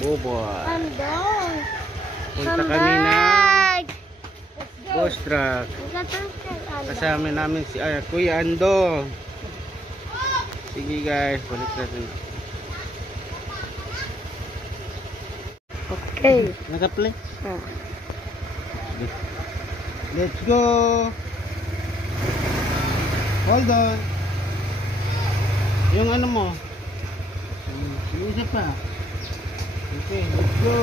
Buboy. Punta kami na ghost truck. Kasama namin si Kuya Ando. Sige guys, balik natin. Okay. Naka-play? Let's go. Hold on. Yung ano mo? Yung isa pa. Okay, let's go.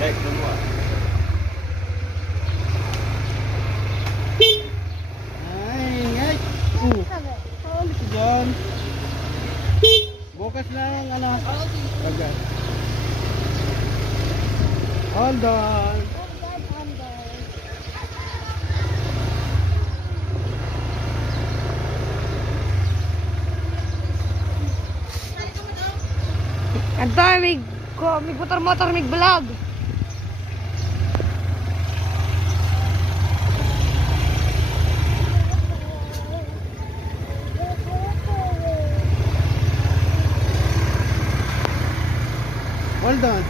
Like semua. Ay. John. Bukas lang ano. Okay. Hold on. Ito may motor may vlog. Hold on.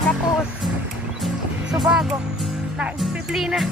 Tapos Subago na disiplina.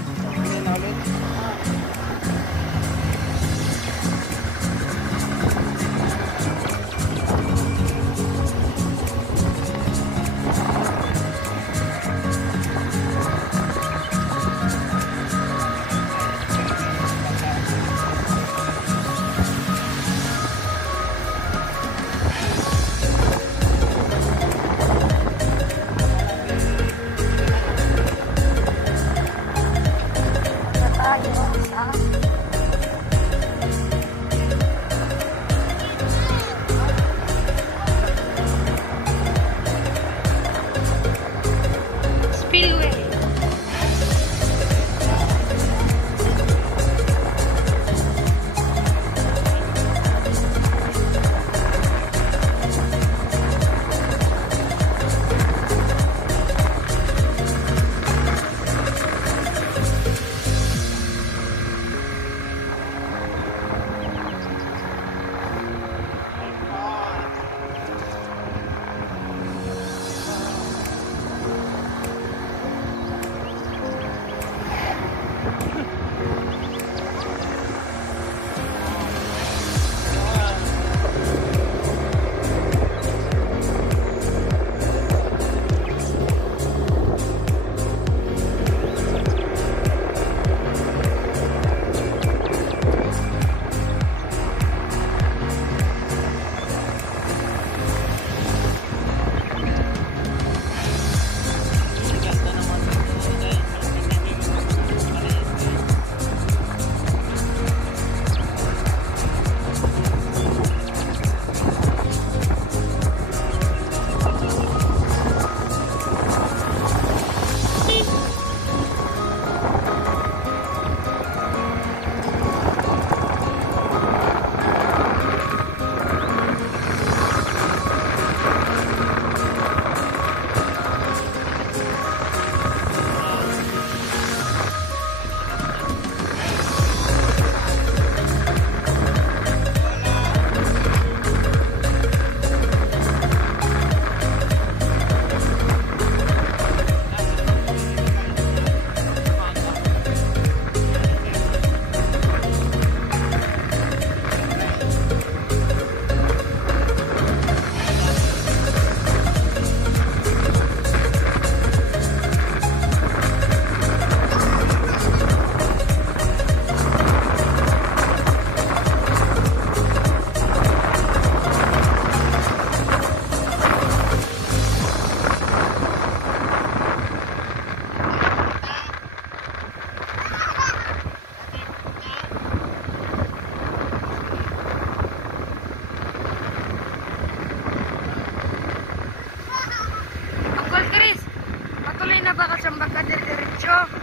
diretso.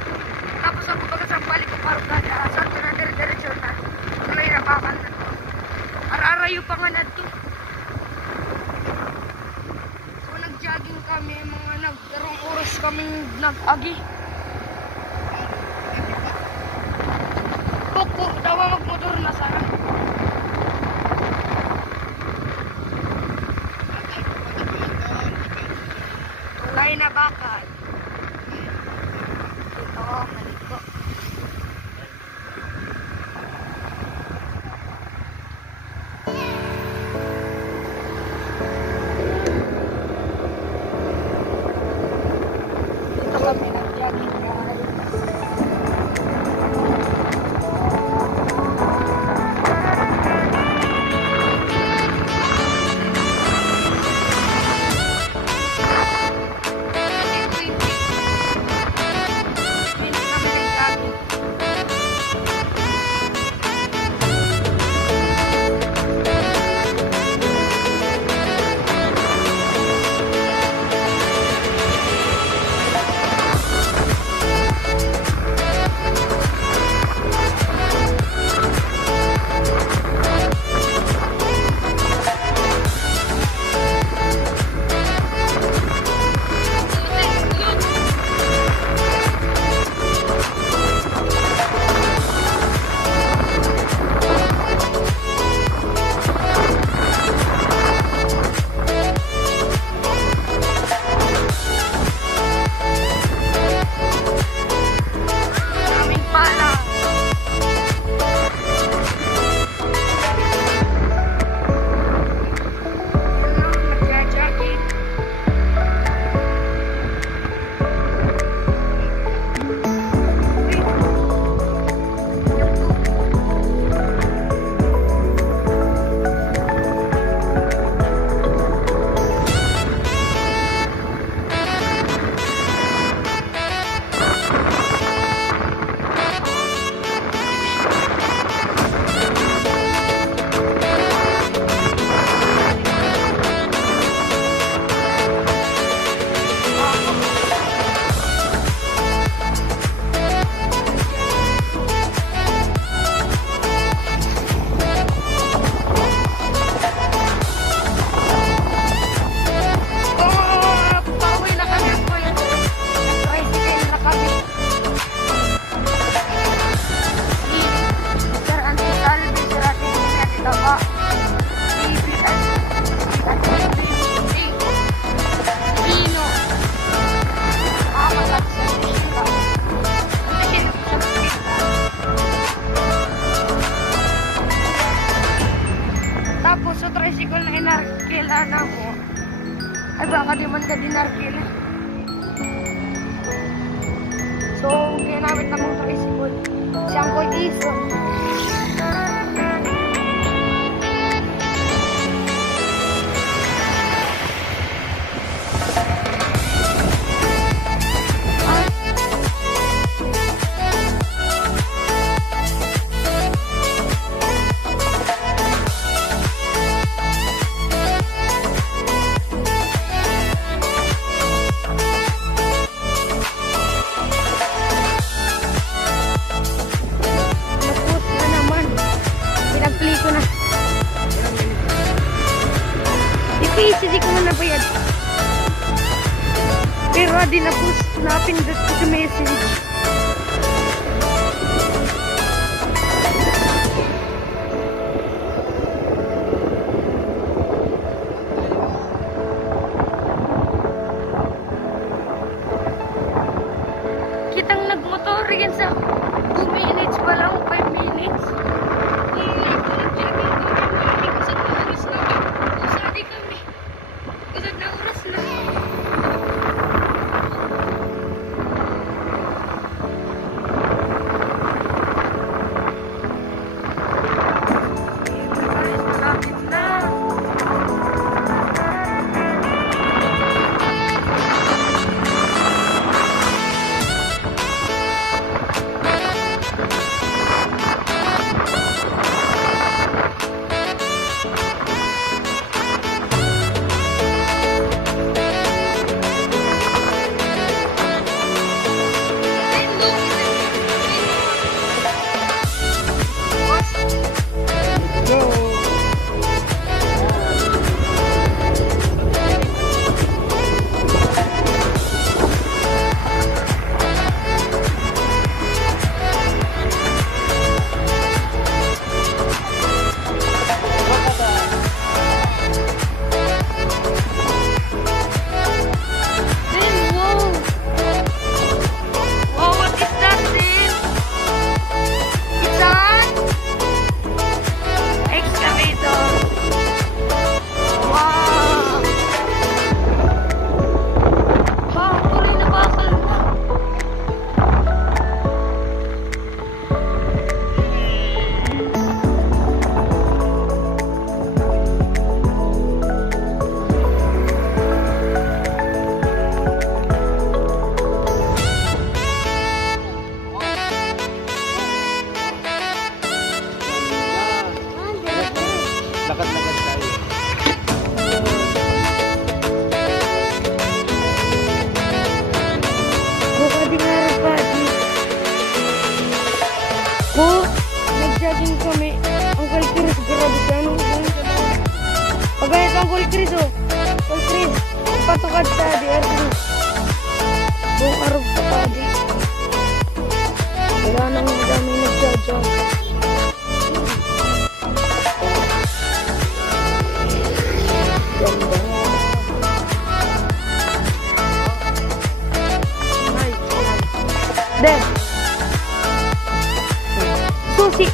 Tapos ako pagkasang balik ko parang dadaasan ko na diretso na. Tuloy na bakal na to. Ararayo pa nga na to. So nag-jogging kami, mga nagdarong oras kaming nag-agi. Poko, dawa magmotor na sana. Tulay na bakal. Ito, maliko. Dito kami nag-jogging. Tapos sa tricycle na inarkilan ako. Ay baka di man ka dinarkil. So, ginamit na mong tricycle. Siyang ko iso. Kasi di ko man nabayad. Pero di na po napindot ko sa message. Kitang nagmotor yan sa 2 minutes pa lang, 5 minutes. Chris, oh. Kay Chris, patukad sa DR Chris. Buong araw pa tadi. Wala nang dami nagja-jump. Ganda. Then, susi.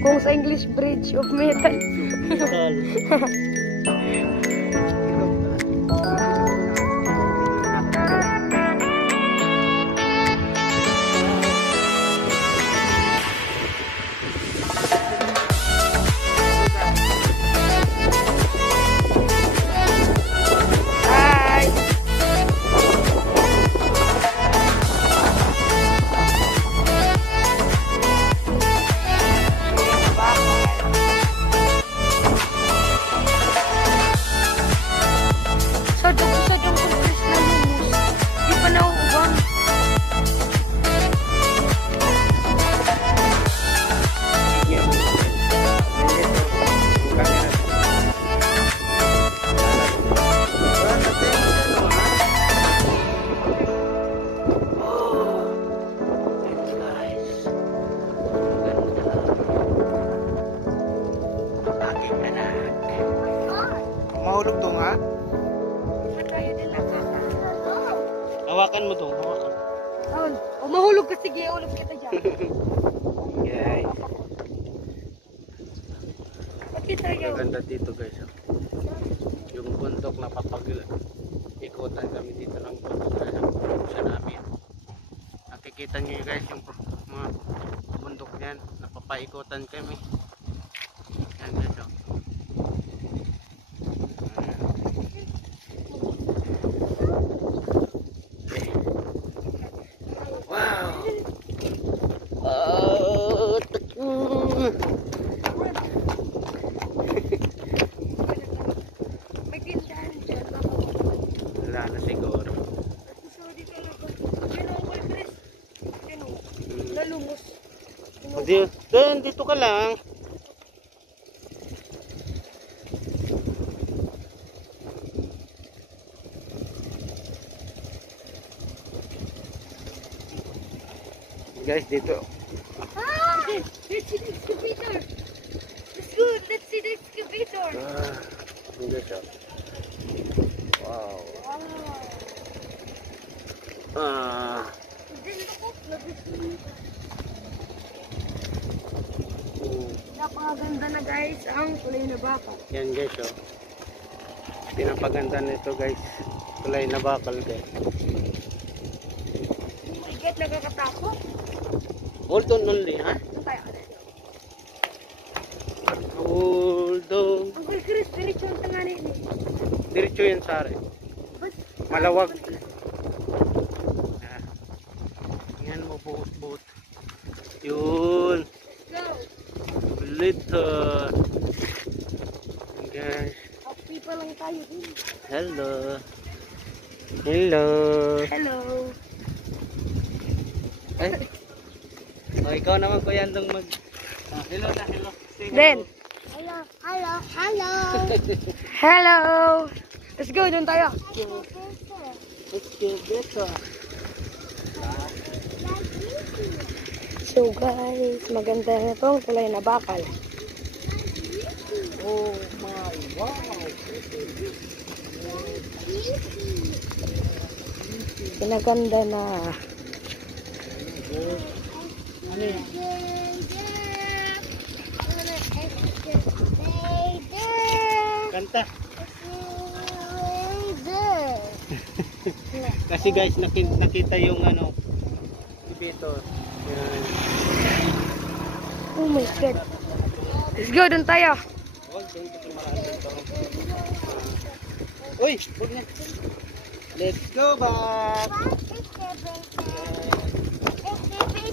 Kung sa English, bridge of metal. Sadyang compress na lumos. Di pa nauubang. Mahulog to nga? Tayo din nakaka. Hawakan mo to, hawakan. O mahulog ka, sige, ulog kita dyan. Guys, Bakit tayo? maganda dito guys. Oh. Yung bundok na ikutan kami dito ng bundok sa namin. Nakikita nyo guys yung mga bundok yan. Napapaikutan kami. Yan guys. Oh. May tindahan dyan. Wala na siguro. Sorry talaga. Pero ako kay Chris. Ano? Nalumos. Dito ka lang. Guys, dito. Okay, let's see the excavator. Let's go. Let's see the excavator. Guys, oh. Wow. Wow. Napakaganda na guys ang kulay na baka. Yan guys, oh. Pinapaganda nito guys. Kulay na bakal guys. Igat nakakatakot. Hold on only, ha? Hold on. Uncle Chris, diretso ang tanganin eh. Diretso yan sa akin. Malawag. Yan mo, buhot-buhot. Yun. Go. Little. Guys. Happy pa lang tayo din. Hello. Hello. Hello. Ay. Oh, ikaw naman Kuya Andong mag... hello na, hello. Then. Hello, hello, hello. Hello. Let's go, doon tayo. So guys, maganda na itong kulay na bakal. Oh my wow. Pinaganda na. Ano yan? Kanta. Kasi guys, nakita yung ano, elevator. Yan. Oh my God. Let's go, doon tayo. Uy, huwag na. Let's go back.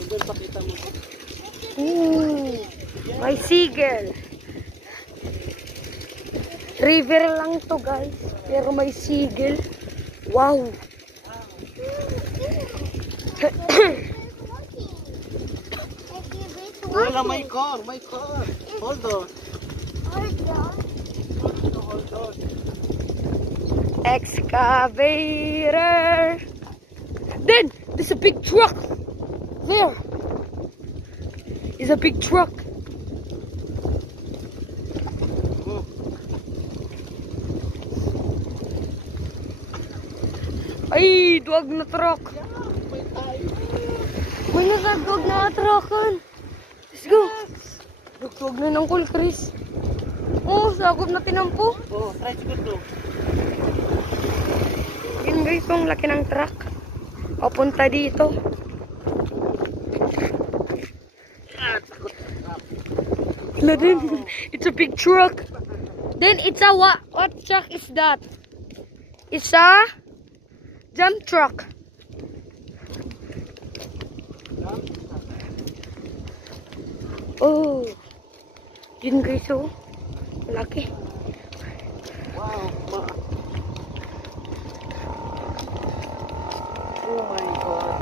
Doon pakita mo. May seagull. River lang to guys, pero may seagull. Wow. Wala, my car. Hold on. Hold on. Excavator. Then there's a big truck. There is a big truck. Oh. Ay, duwag na truck. May tayo. May nasagduwag na truckan. Let's go. Dugtog na ng cool, Chris. Oh, sagop na tinampo. Oh, try to go. Yun guys, ang laki ng truck. Papunta dito. Wala din. It's a big truck. Then it's a what? What truck is that? It's a dump truck. Oh. Yun guys, oh. Laki. Wow. Oh my God.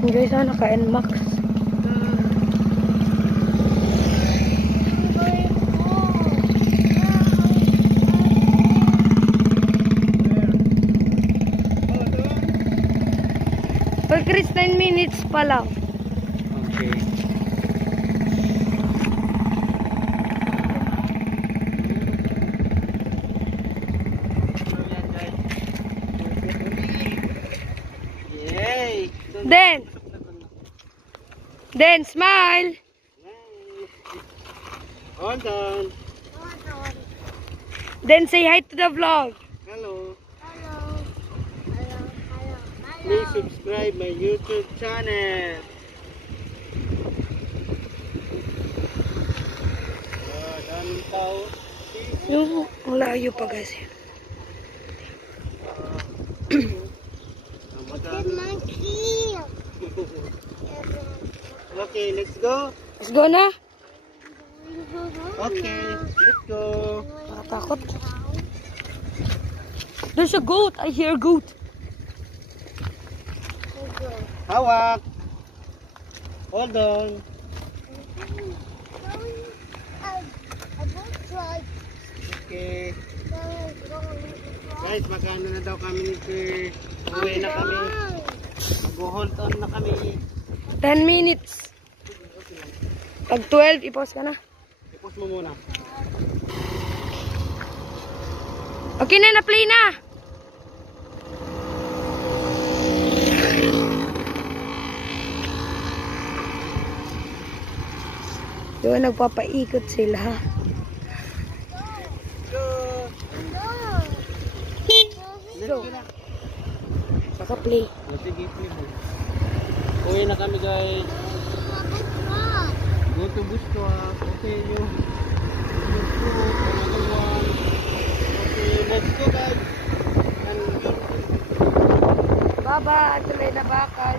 Yun guys, ah, naka-NMAX. Well, Chris, 9 minutes pa lang. Okay. Yay! Then smile. Hold on. Then say hi to the vlog. Hello. Please subscribe my YouTube channel. Dami tao. Yung malayo pa guys. Okay, let's go. Let's go na. Okay, let's go. Nakatakot. There's a goat. I hear a goat. Hawak. Hold on. Okay. Guys, magkano na daw kami ni Sir. Uwi na kami. Mag-hold on na kami. 10 minutes. Pag 12, i-pause ka na. I-pause mo muna. Okay na, na-play na. Doon nagpapaikot sila. Go. Naka-play. Sige, play mo. Uwi na kami guys. Go to Busto. Okay, you. Okay, let's go guys. Baba, tuloy na baka.